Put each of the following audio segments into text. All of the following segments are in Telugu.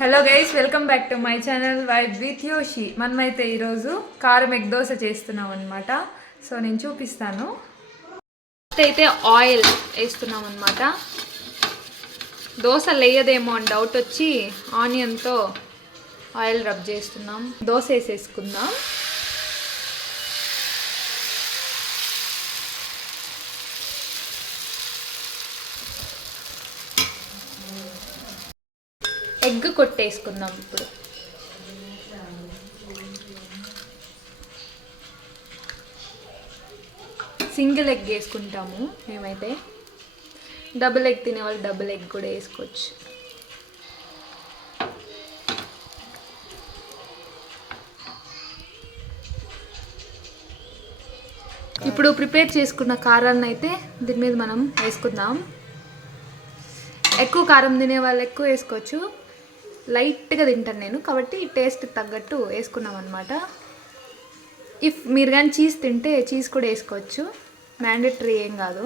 Hello guys, welcome back to my channel vibe with యోషి. మనమైతే ఈరోజు కారం ఎగ్ దోశ చేస్తున్నాం అనమాట. సో నేను చూపిస్తాను. ఫస్ట్ అయితే ఆయిల్ వేస్తున్నాం అనమాట. దోశ లేయదేమో అని డౌట్ వచ్చి ఆనియన్తో ఆయిల్ రబ్ చేస్తున్నాం. దోశ వేసేసుకుందాం. ఎగ్ కొట్టేసుకుందాం. ఇప్పుడు సింగిల్ ఎగ్ వేసుకుంటాము మేమైతే. డబుల్ ఎగ్ తినేవాళ్ళు డబుల్ ఎగ్ కూడా వేసుకోవచ్చు. ఇప్పుడు ప్రిపేర్ చేసుకున్న కారాన్ని అయితే దీని మీద మనం వేసుకుందాం. ఎక్కువ కారం తినే వాళ్ళు ఎక్కువ వేసుకోవచ్చు. లైట్గా తింటాను నేను కాబట్టి టేస్ట్ తగ్గట్టు వేసుకున్నాం అనమాట. ఇఫ్ మీరు కానీ చీజ్ తింటే చీజ్ కూడా వేసుకోవచ్చు, మ్యాండేటరీ ఏం కాదు.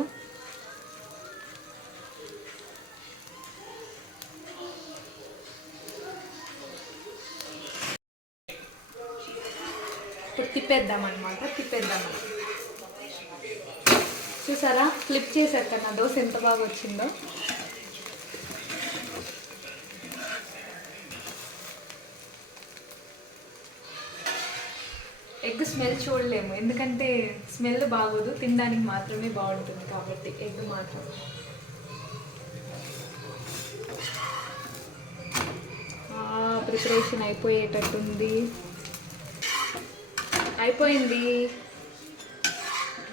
ఇప్పుడు తిప్పేద్దాం అనమాట. చూసారా, ఫ్లిప్ చేశాక నా దోశ ఎంత బాగా వచ్చిందో. ఎగ్ స్మెల్ చూడలేము, ఎందుకంటే స్మెల్ బాగోదు, తినడానికి మాత్రమే బాగుంటుంది కాబట్టి ఎగ్ మాత్రం. ప్రిపరేషన్ అయిపోయేటట్టుంది. అయిపోయింది,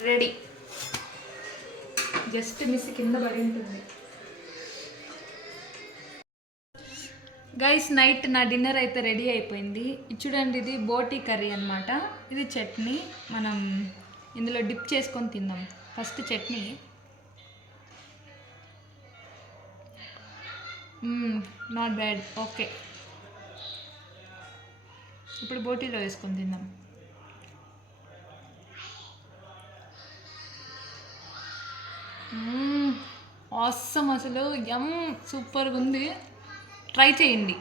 రెడీ. జస్ట్ మిస్ కింద పడి ఉంటుంది. గైస్, నైట్ నా డిన్నర్ అయితే రెడీ అయిపోయింది. చూడండి, ఇది బోటీ కర్రీ అనమాట. ఇది చట్నీ. మనం ఇందులో డిప్ చేసుకొని తిందాం. First chutney. Not bad, okay. ఇప్పుడు బోటీలో వేసుకొని తిందాం. ఆసమ్, అసలు సూపర్గా ఉంది. ట్రై చేయండి.